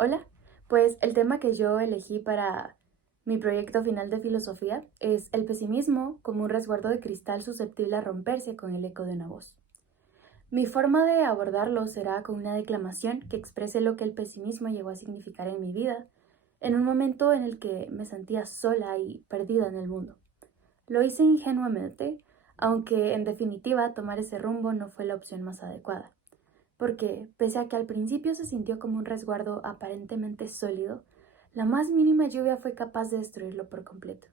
Hola, pues el tema que yo elegí para mi proyecto final de filosofía es el pesimismo como un resguardo de cristal susceptible a romperse con el eco de una voz. Mi forma de abordarlo será con una declamación que exprese lo que el pesimismo llegó a significar en mi vida, en un momento en el que me sentía sola y perdida en el mundo. Lo hice ingenuamente, aunque en definitiva tomar ese rumbo no fue la opción más adecuada porque, pese a que al principio se sintió como un resguardo aparentemente sólido, la más mínima lluvia fue capaz de destruirlo por completo,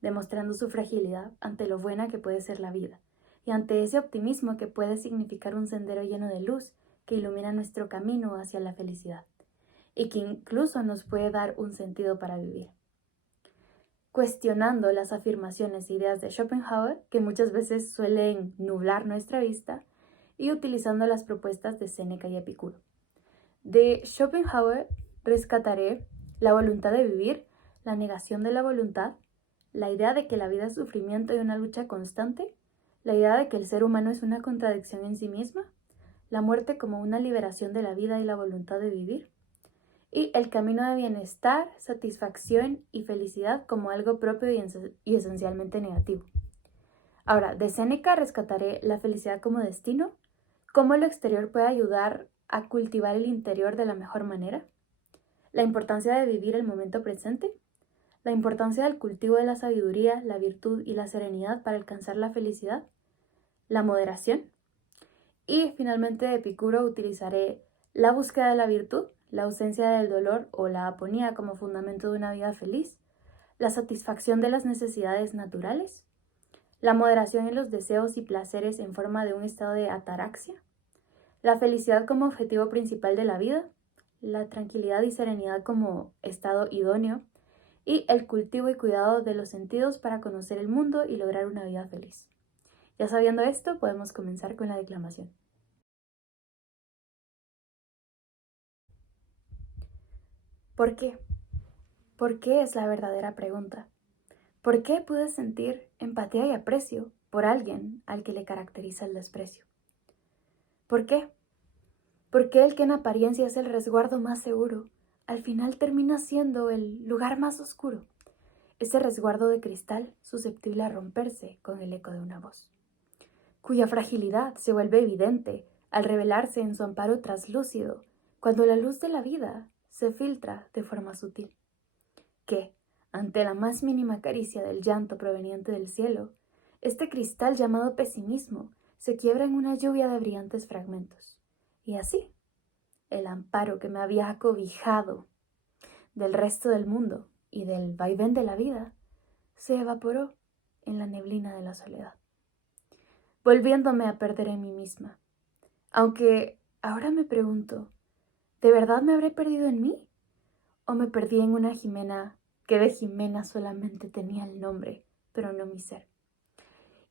demostrando su fragilidad ante lo buena que puede ser la vida, y ante ese optimismo que puede significar un sendero lleno de luz que ilumina nuestro camino hacia la felicidad, y que incluso nos puede dar un sentido para vivir. Cuestionando las afirmaciones e ideas de Schopenhauer, que muchas veces suelen nublar nuestra vista, y utilizando las propuestas de Séneca y Epicuro. De Schopenhauer rescataré la voluntad de vivir, la negación de la voluntad, la idea de que la vida es sufrimiento y una lucha constante, la idea de que el ser humano es una contradicción en sí misma, la muerte como una liberación de la vida y la voluntad de vivir, y el camino de bienestar, satisfacción y felicidad como algo propio y esencialmente negativo. Ahora, de Séneca rescataré la felicidad como destino, cómo lo exterior puede ayudar a cultivar el interior de la mejor manera, la importancia de vivir el momento presente, la importancia del cultivo de la sabiduría, la virtud y la serenidad para alcanzar la felicidad, la moderación, y finalmente de Epicuro utilizaré la búsqueda de la virtud, la ausencia del dolor o la aponía como fundamento de una vida feliz, la satisfacción de las necesidades naturales, la moderación en los deseos y placeres en forma de un estado de ataraxia, la felicidad como objetivo principal de la vida, la tranquilidad y serenidad como estado idóneo, y el cultivo y cuidado de los sentidos para conocer el mundo y lograr una vida feliz. Ya sabiendo esto, podemos comenzar con la declamación. ¿Por qué? ¿Por qué es la verdadera pregunta? ¿Por qué pude sentir empatía y aprecio por alguien al que le caracteriza el desprecio? ¿Por qué? ¿Por qué el que en apariencia es el resguardo más seguro, al final termina siendo el lugar más oscuro? Ese resguardo de cristal susceptible a romperse con el eco de una voz, cuya fragilidad se vuelve evidente al revelarse en su amparo traslúcido, cuando la luz de la vida se filtra de forma sutil, que, ante la más mínima caricia del llanto proveniente del cielo, este cristal llamado pesimismo se quiebra en una lluvia de brillantes fragmentos, y así, el amparo que me había acobijado del resto del mundo y del vaivén de la vida se evaporó en la neblina de la soledad, volviéndome a perder en mí misma. Aunque ahora me pregunto, ¿de verdad me habré perdido en mí? ¿O me perdí en una Jimena que de Jimena solamente tenía el nombre, pero no mi ser?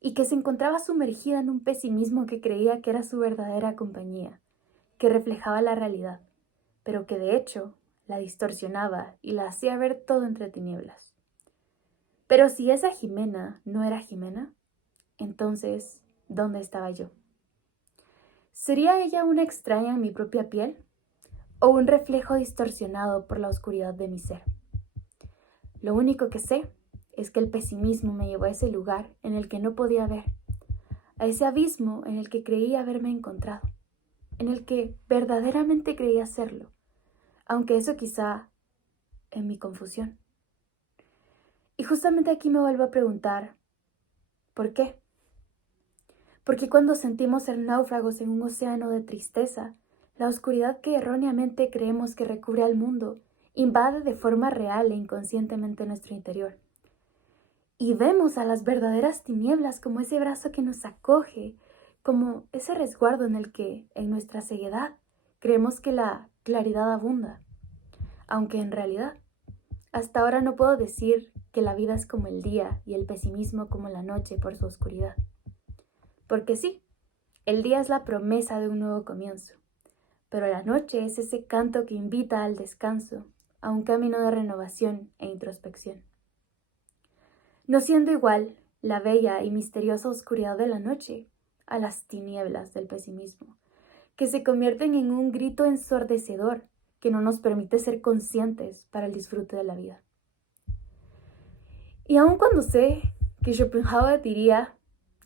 Y que se encontraba sumergida en un pesimismo que creía que era su verdadera compañía, que reflejaba la realidad, pero que de hecho la distorsionaba y la hacía ver todo entre tinieblas. Pero si esa Jimena no era Jimena, entonces, ¿dónde estaba yo? ¿Sería ella una extraña en mi propia piel o un reflejo distorsionado por la oscuridad de mi ser? Lo único que sé es que el pesimismo me llevó a ese lugar en el que no podía ver, a ese abismo en el que creía haberme encontrado, en el que verdaderamente creía serlo, aunque eso quizá en mi confusión. Y justamente aquí me vuelvo a preguntar, ¿por qué? Porque cuando sentimos ser náufragos en un océano de tristeza, la oscuridad que erróneamente creemos que recubre al mundo invade de forma real e inconscientemente nuestro interior. Y vemos a las verdaderas tinieblas como ese brazo que nos acoge, como ese resguardo en el que, en nuestra ceguedad, creemos que la claridad abunda. Aunque en realidad, hasta ahora no puedo decir que la vida es como el día y el pesimismo como la noche por su oscuridad. Porque sí, el día es la promesa de un nuevo comienzo, pero la noche es ese canto que invita al descanso, a un camino de renovación e introspección. No siendo igual la bella y misteriosa oscuridad de la noche a las tinieblas del pesimismo, que se convierten en un grito ensordecedor que no nos permite ser conscientes para el disfrute de la vida. Y aun cuando sé que Schopenhauer diría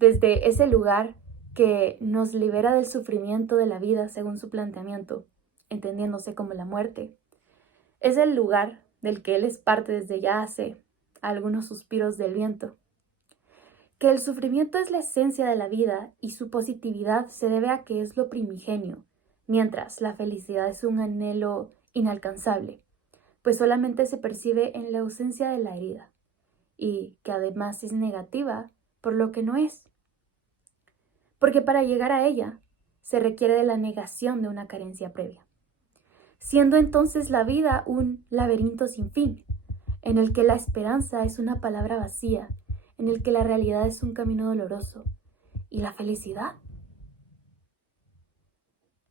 desde ese lugar que nos libera del sufrimiento de la vida según su planteamiento, entendiéndose como la muerte, es el lugar del que él es parte desde ya hace algunos suspiros del viento. Que el sufrimiento es la esencia de la vida y su positividad se debe a que es lo primigenio, mientras la felicidad es un anhelo inalcanzable, pues solamente se percibe en la ausencia de la herida, y que además es negativa por lo que no es. Porque para llegar a ella se requiere de la negación de una carencia previa, siendo entonces la vida un laberinto sin fin, en el que la esperanza es una palabra vacía, en el que la realidad es un camino doloroso. ¿Y la felicidad?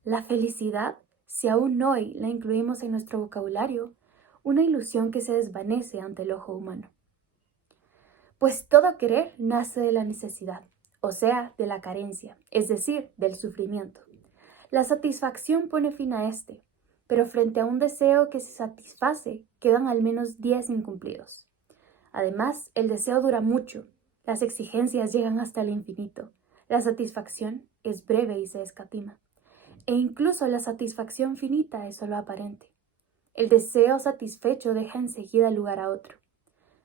La felicidad, si aún hoy la incluimos en nuestro vocabulario, una ilusión que se desvanece ante el ojo humano. Pues todo querer nace de la necesidad, o sea, de la carencia, es decir, del sufrimiento. La satisfacción pone fin a este, pero frente a un deseo que se satisface, quedan al menos 10 incumplidos. Además, el deseo dura mucho, las exigencias llegan hasta el infinito, la satisfacción es breve y se escatima. E incluso la satisfacción finita es solo aparente. El deseo satisfecho deja enseguida lugar a otro.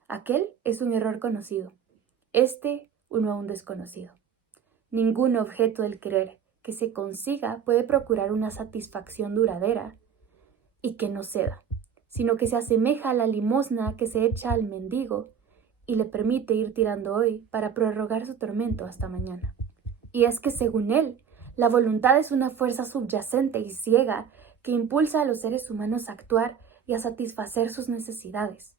Aquel es un error conocido, este uno aún desconocido. Ningún objeto del querer que se consiga puede procurar una satisfacción duradera y que no ceda, sino que se asemeja a la limosna que se echa al mendigo y le permite ir tirando hoy para prorrogar su tormento hasta mañana. Y es que según él, la voluntad es una fuerza subyacente y ciega que impulsa a los seres humanos a actuar y a satisfacer sus necesidades.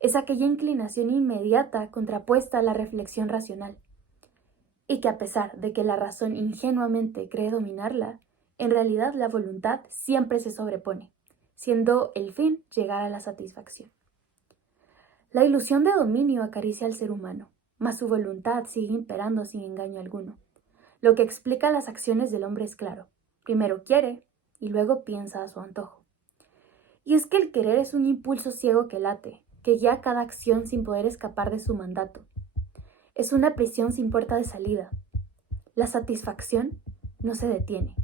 Es aquella inclinación inmediata contrapuesta a la reflexión racional, y que a pesar de que la razón ingenuamente cree dominarla, en realidad la voluntad siempre se sobrepone, siendo el fin llegar a la satisfacción. La ilusión de dominio acaricia al ser humano, mas su voluntad sigue imperando sin engaño alguno. Lo que explica las acciones del hombre es claro. Primero quiere y luego piensa a su antojo. Y es que el querer es un impulso ciego que late, que guía cada acción sin poder escapar de su mandato. Es una prisión sin puerta de salida. La satisfacción no se detiene.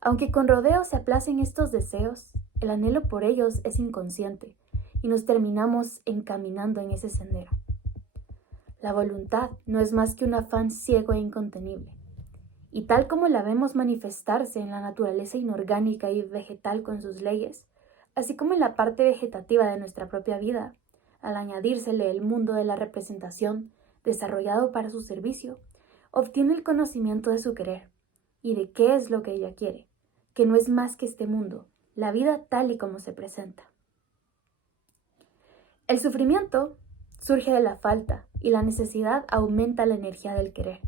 Aunque con rodeo se aplacen estos deseos, el anhelo por ellos es inconsciente y nos terminamos encaminando en ese sendero. La voluntad no es más que un afán ciego e incontenible. Y tal como la vemos manifestarse en la naturaleza inorgánica y vegetal con sus leyes, así como en la parte vegetativa de nuestra propia vida, al añadírsele el mundo de la representación desarrollado para su servicio, obtiene el conocimiento de su querer y de qué es lo que ella quiere, que no es más que este mundo, la vida tal y como se presenta. El sufrimiento surge de la falta y la necesidad aumenta la energía del querer.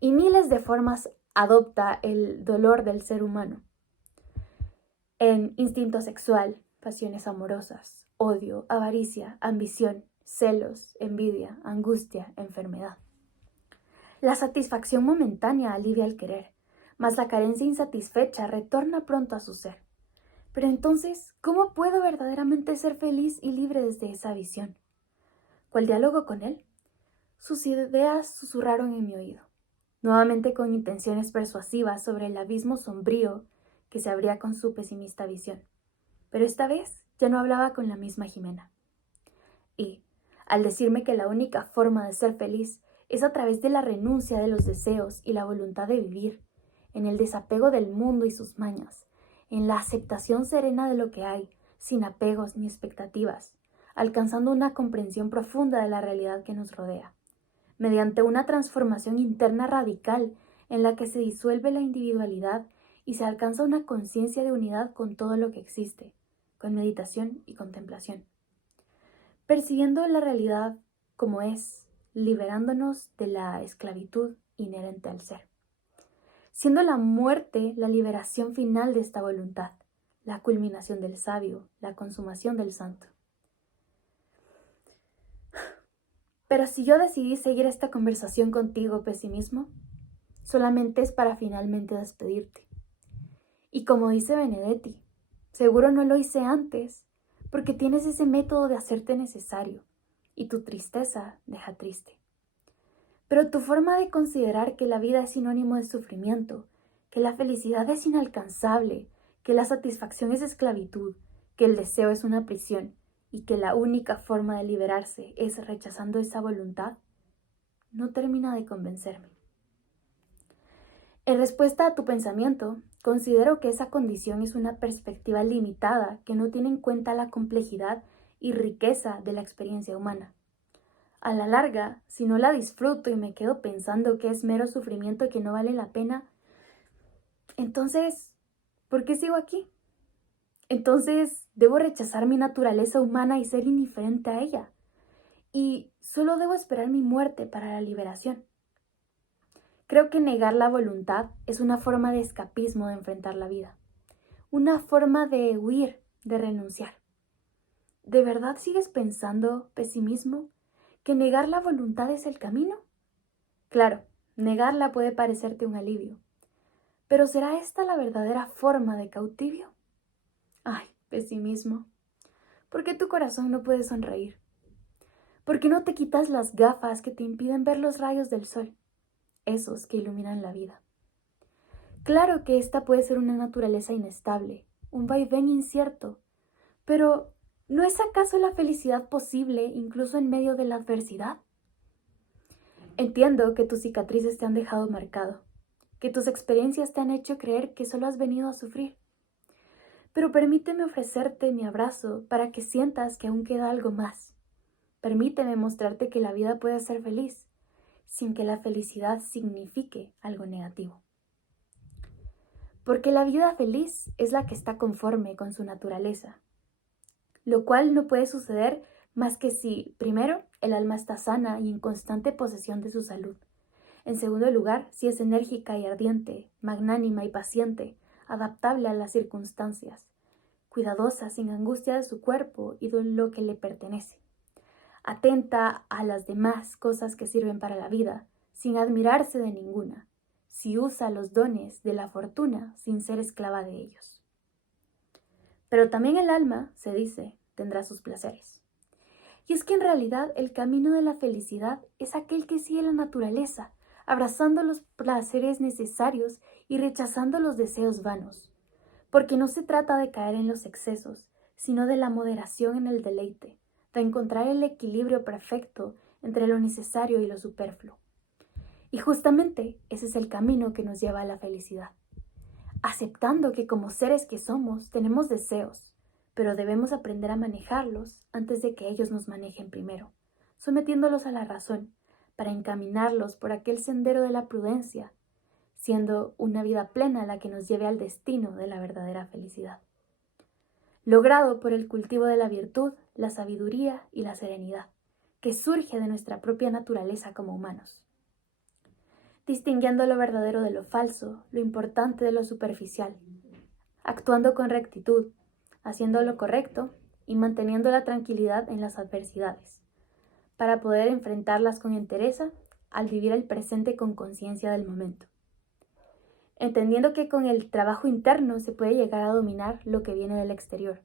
Y miles de formas adopta el dolor del ser humano. En instinto sexual, pasiones amorosas, odio, avaricia, ambición, celos, envidia, angustia, enfermedad. La satisfacción momentánea alivia el querer, mas la carencia insatisfecha retorna pronto a su ser. Pero entonces, ¿cómo puedo verdaderamente ser feliz y libre desde esa visión? ¿Cuál diálogo con él? Sus ideas susurraron en mi oído, nuevamente con intenciones persuasivas sobre el abismo sombrío que se abría con su pesimista visión. Pero esta vez ya no hablaba con la misma Jimena. Y, al decirme que la única forma de ser feliz es a través de la renuncia de los deseos y la voluntad de vivir, en el desapego del mundo y sus mañas, en la aceptación serena de lo que hay, sin apegos ni expectativas, alcanzando una comprensión profunda de la realidad que nos rodea, mediante una transformación interna radical en la que se disuelve la individualidad y se alcanza una conciencia de unidad con todo lo que existe, con meditación y contemplación, percibiendo la realidad como es, liberándonos de la esclavitud inherente al ser, siendo la muerte la liberación final de esta voluntad, la culminación del sabio, la consumación del santo. Pero si yo decidí seguir esta conversación contigo, pesimismo, solamente es para finalmente despedirte. Y como dice Benedetti, Seguro no lo hice antes, porque tienes ese método de hacerte necesario, y tu tristeza deja triste. Pero tu forma de considerar que la vida es sinónimo de sufrimiento, que la felicidad es inalcanzable, que la satisfacción es esclavitud, que el deseo es una prisión y que la única forma de liberarse es rechazando esa voluntad, no termina de convencerme. En respuesta a tu pensamiento, considero que esa condición es una perspectiva limitada que no tiene en cuenta la complejidad y riqueza de la experiencia humana. A la larga, si no la disfruto y me quedo pensando que es mero sufrimiento y que no vale la pena, entonces, ¿por qué sigo aquí? Entonces, debo rechazar mi naturaleza humana y ser indiferente a ella. Y solo debo esperar mi muerte para la liberación. Creo que negar la voluntad es una forma de escapismo de enfrentar la vida. Una forma de huir, de renunciar. ¿De verdad sigues pensando, pesimismo, que negar la voluntad es el camino? Claro, negarla puede parecerte un alivio. ¿Pero será esta la verdadera forma de cautiverio? Ay, pesimismo. ¿Por qué tu corazón no puede sonreír? ¿Por qué no te quitas las gafas que te impiden ver los rayos del sol, esos que iluminan la vida? Claro que esta puede ser una naturaleza inestable, un vaivén incierto, pero ¿no es acaso la felicidad posible incluso en medio de la adversidad? Entiendo que tus cicatrices te han dejado marcado, que tus experiencias te han hecho creer que solo has venido a sufrir. Pero permíteme ofrecerte mi abrazo para que sientas que aún queda algo más. Permíteme mostrarte que la vida puede ser feliz, sin que la felicidad signifique algo negativo. Porque la vida feliz es la que está conforme con su naturaleza, lo cual no puede suceder más que si, primero, el alma está sana y en constante posesión de su salud. En segundo lugar, si es enérgica y ardiente, magnánima y paciente, adaptable a las circunstancias, cuidadosa sin angustia de su cuerpo y de lo que le pertenece, atenta a las demás cosas que sirven para la vida, sin admirarse de ninguna, si usa los dones de la fortuna sin ser esclava de ellos. Pero también el alma, se dice, tendrá sus placeres. Y es que en realidad el camino de la felicidad es aquel que sigue la naturaleza, abrazando los placeres necesarios y rechazando los deseos vanos, porque no se trata de caer en los excesos, sino de la moderación en el deleite, de encontrar el equilibrio perfecto entre lo necesario y lo superfluo. Y justamente ese es el camino que nos lleva a la felicidad, aceptando que como seres que somos tenemos deseos, pero debemos aprender a manejarlos antes de que ellos nos manejen primero, sometiéndolos a la razón para encaminarlos por aquel sendero de la prudencia, siendo una vida plena la que nos lleve al destino de la verdadera felicidad, logrado por el cultivo de la virtud, la sabiduría y la serenidad, que surge de nuestra propia naturaleza como humanos, distinguiendo lo verdadero de lo falso, lo importante de lo superficial, actuando con rectitud, haciendo lo correcto y manteniendo la tranquilidad en las adversidades, para poder enfrentarlas con entereza al vivir el presente con conciencia del momento, entendiendo que con el trabajo interno se puede llegar a dominar lo que viene del exterior,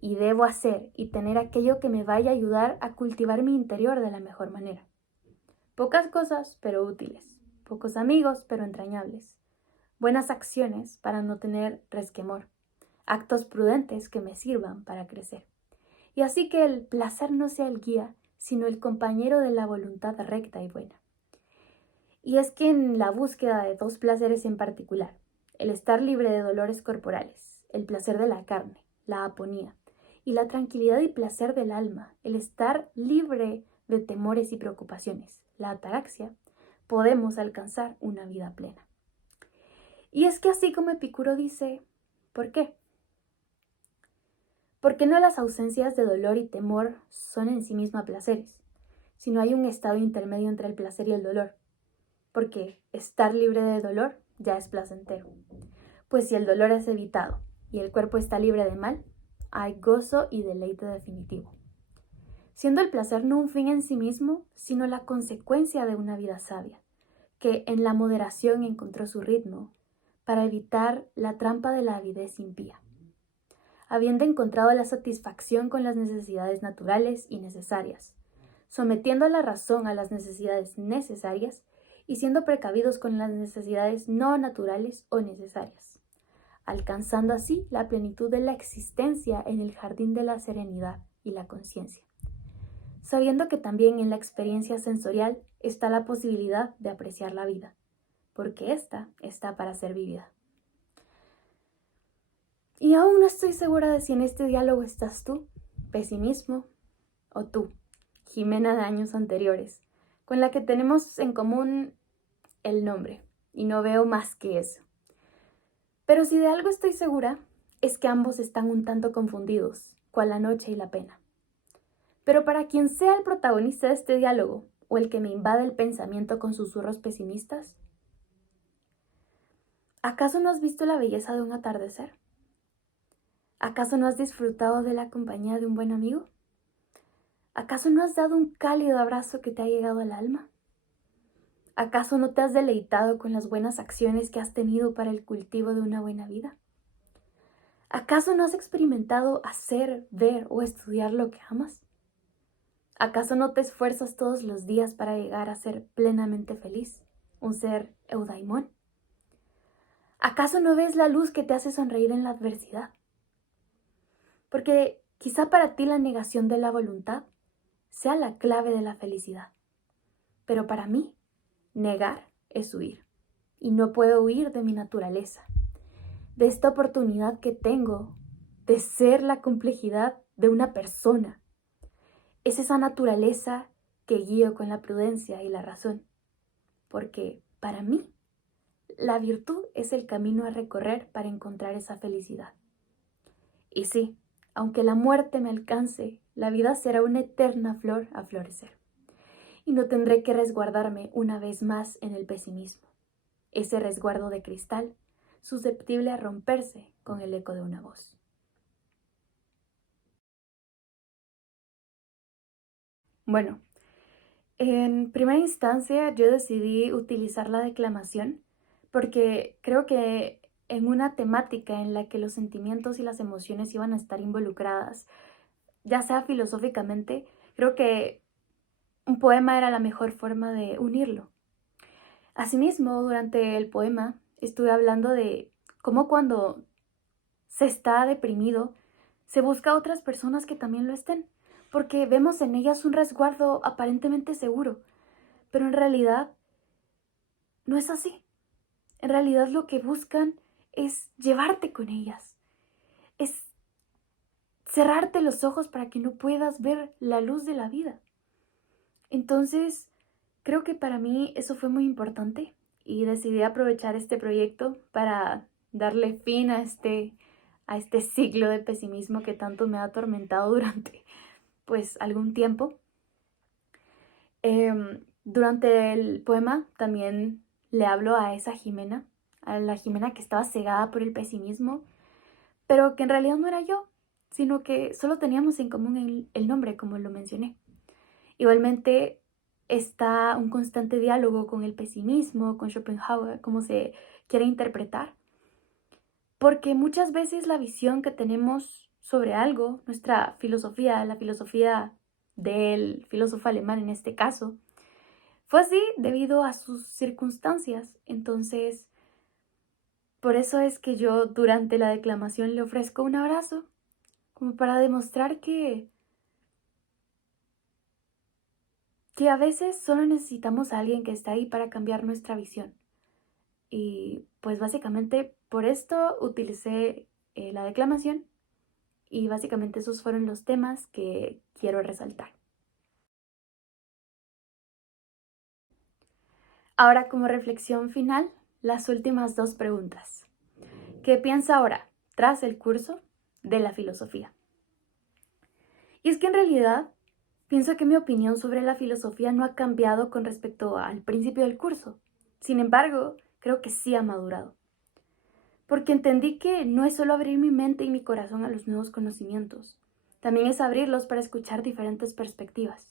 y debo hacer y tener aquello que me vaya a ayudar a cultivar mi interior de la mejor manera. Pocas cosas, pero útiles. Pocos amigos, pero entrañables. Buenas acciones para no tener resquemor. Actos prudentes que me sirvan para crecer. Y así que el placer no sea el guía, sino el compañero de la voluntad recta y buena. Y es que en la búsqueda de dos placeres en particular, el estar libre de dolores corporales, el placer de la carne, la aponía, y la tranquilidad y placer del alma, el estar libre de temores y preocupaciones, la ataraxia, podemos alcanzar una vida plena. Y es que así como Epicuro dice, ¿por qué? Porque no las ausencias de dolor y temor son en sí mismas placeres, sino hay un estado intermedio entre el placer y el dolor, porque estar libre de dolor ya es placentero. Pues si el dolor es evitado y el cuerpo está libre de mal, hay gozo y deleite definitivo, siendo el placer no un fin en sí mismo, sino la consecuencia de una vida sabia, que en la moderación encontró su ritmo para evitar la trampa de la avidez impía. habiendo encontrado la satisfacción con las necesidades naturales y necesarias, sometiendo a la razón a las necesidades necesarias y siendo precavidos con las necesidades no naturales o necesarias, alcanzando así la plenitud de la existencia en el jardín de la serenidad y la conciencia, sabiendo que también en la experiencia sensorial está la posibilidad de apreciar la vida, porque ésta está para ser vivida. Y aún no estoy segura de si en este diálogo estás tú, pesimismo, o tú, Jimena de años anteriores, con la que tenemos en común el nombre, y no veo más que eso. Pero si de algo estoy segura, es que ambos están un tanto confundidos, cual la noche y la pena. Pero para quien sea el protagonista de este diálogo, o el que me invade el pensamiento con susurros pesimistas, ¿acaso no has visto la belleza de un atardecer? ¿Acaso no has disfrutado de la compañía de un buen amigo? ¿Acaso no has dado un cálido abrazo que te ha llegado al alma? ¿Acaso no te has deleitado con las buenas acciones que has tenido para el cultivo de una buena vida? ¿Acaso no has experimentado hacer, ver o estudiar lo que amas? ¿Acaso no te esfuerzas todos los días para llegar a ser plenamente feliz, un ser eudaimón? ¿Acaso no ves la luz que te hace sonreír en la adversidad? Porque quizá para ti la negación de la voluntad sea la clave de la felicidad. Pero para mí, negar es huir. Y no puedo huir de mi naturaleza, de esta oportunidad que tengo de ser la complejidad de una persona. Es esa naturaleza que guío con la prudencia y la razón. Porque para mí, la virtud es el camino a recorrer para encontrar esa felicidad. Y sí, aunque la muerte me alcance, la vida será una eterna flor a florecer. Y no tendré que resguardarme una vez más en el pesimismo, ese resguardo de cristal, susceptible a romperse con el eco de una voz. Bueno, en primera instancia yo decidí utilizar la declamación porque creo que en una temática en la que los sentimientos y las emociones iban a estar involucradas, ya sea filosóficamente, creo que un poema era la mejor forma de unirlo. Asimismo, durante el poema estuve hablando de cómo cuando se está deprimido, se busca a otras personas que también lo estén, porque vemos en ellas un resguardo aparentemente seguro, pero en realidad no es así. En realidad lo que buscan es llevarte con ellas, es cerrarte los ojos para que no puedas ver la luz de la vida. Entonces, creo que para mí eso fue muy importante y decidí aprovechar este proyecto para darle fin a este ciclo de pesimismo que tanto me ha atormentado durante pues algún tiempo. Durante el poema también le hablo a esa Jimena, a la Jimena que estaba cegada por el pesimismo, pero que en realidad no era yo, sino que solo teníamos en común el nombre, como lo mencioné. Igualmente está un constante diálogo con el pesimismo, con Schopenhauer, como se quiere interpretar, porque muchas veces la visión que tenemos sobre algo, nuestra filosofía, la filosofía del filósofo alemán en este caso, fue así debido a sus circunstancias. Entonces, por eso es que yo durante la declamación le ofrezco un abrazo, como para demostrar que a veces solo necesitamos a alguien que está ahí para cambiar nuestra visión. Y pues básicamente por esto utilicé la declamación y básicamente esos fueron los temas que quiero resaltar. Ahora, como reflexión final, las últimas dos preguntas. ¿Qué piensa ahora, tras el curso, de la filosofía? Y es que en realidad pienso que mi opinión sobre la filosofía no ha cambiado con respecto al principio del curso. Sin embargo, creo que sí ha madurado. Porque entendí que no es solo abrir mi mente y mi corazón a los nuevos conocimientos, también es abrirlos para escuchar diferentes perspectivas.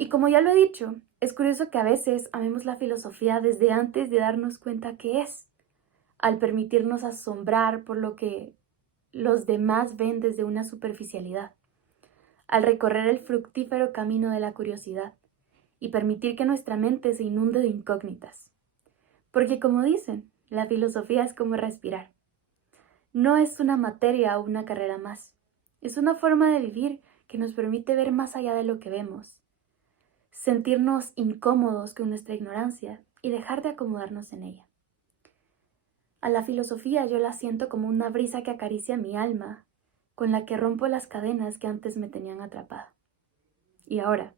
Y como ya lo he dicho, es curioso que a veces amemos la filosofía desde antes de darnos cuenta que es, al permitirnos asombrar por lo que los demás ven desde una superficialidad, al recorrer el fructífero camino de la curiosidad y permitir que nuestra mente se inunde de incógnitas. Porque como dicen, la filosofía es como respirar. No es una materia o una carrera más, es una forma de vivir que nos permite ver más allá de lo que vemos, sentirnos incómodos con nuestra ignorancia y dejar de acomodarnos en ella. A la filosofía yo la siento como una brisa que acaricia mi alma, con la que rompo las cadenas que antes me tenían atrapada. Y ahora,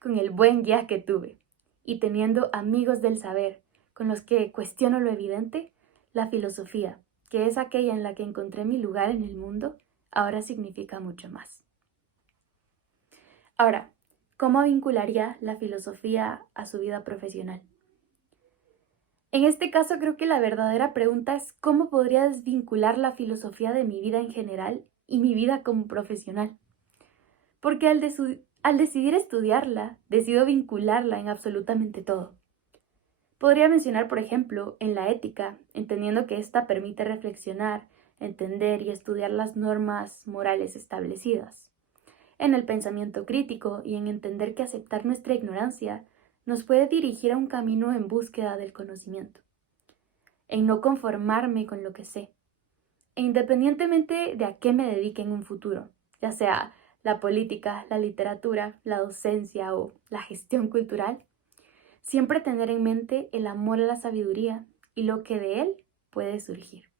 con el buen guía que tuve, y teniendo amigos del saber con los que cuestiono lo evidente, la filosofía, que es aquella en la que encontré mi lugar en el mundo, ahora significa mucho más. Ahora, ¿cómo vincularía la filosofía a su vida profesional? En este caso creo que la verdadera pregunta es cómo podría desvincular la filosofía de mi vida en general y mi vida como profesional. Porque al decidir estudiarla, decido vincularla en absolutamente todo. Podría mencionar, por ejemplo, en la ética, entendiendo que ésta permite reflexionar, entender y estudiar las normas morales establecidas. En el pensamiento crítico y en entender que aceptar nuestra ignorancia nos puede dirigir a un camino en búsqueda del conocimiento. En no conformarme con lo que sé. E independientemente de a qué me dedique en un futuro, ya sea la política, la literatura, la docencia o la gestión cultural, siempre tener en mente el amor a la sabiduría y lo que de él puede surgir.